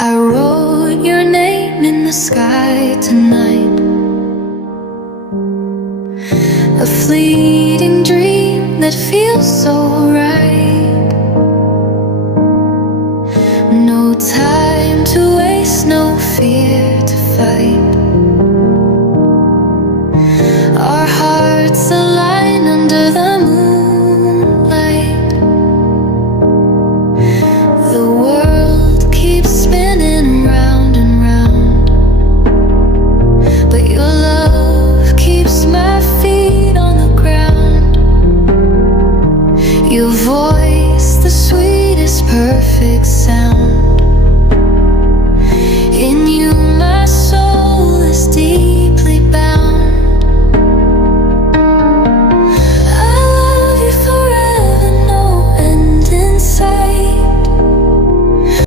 I wrote your name in the sky tonight, a fleeting dream that feels so right.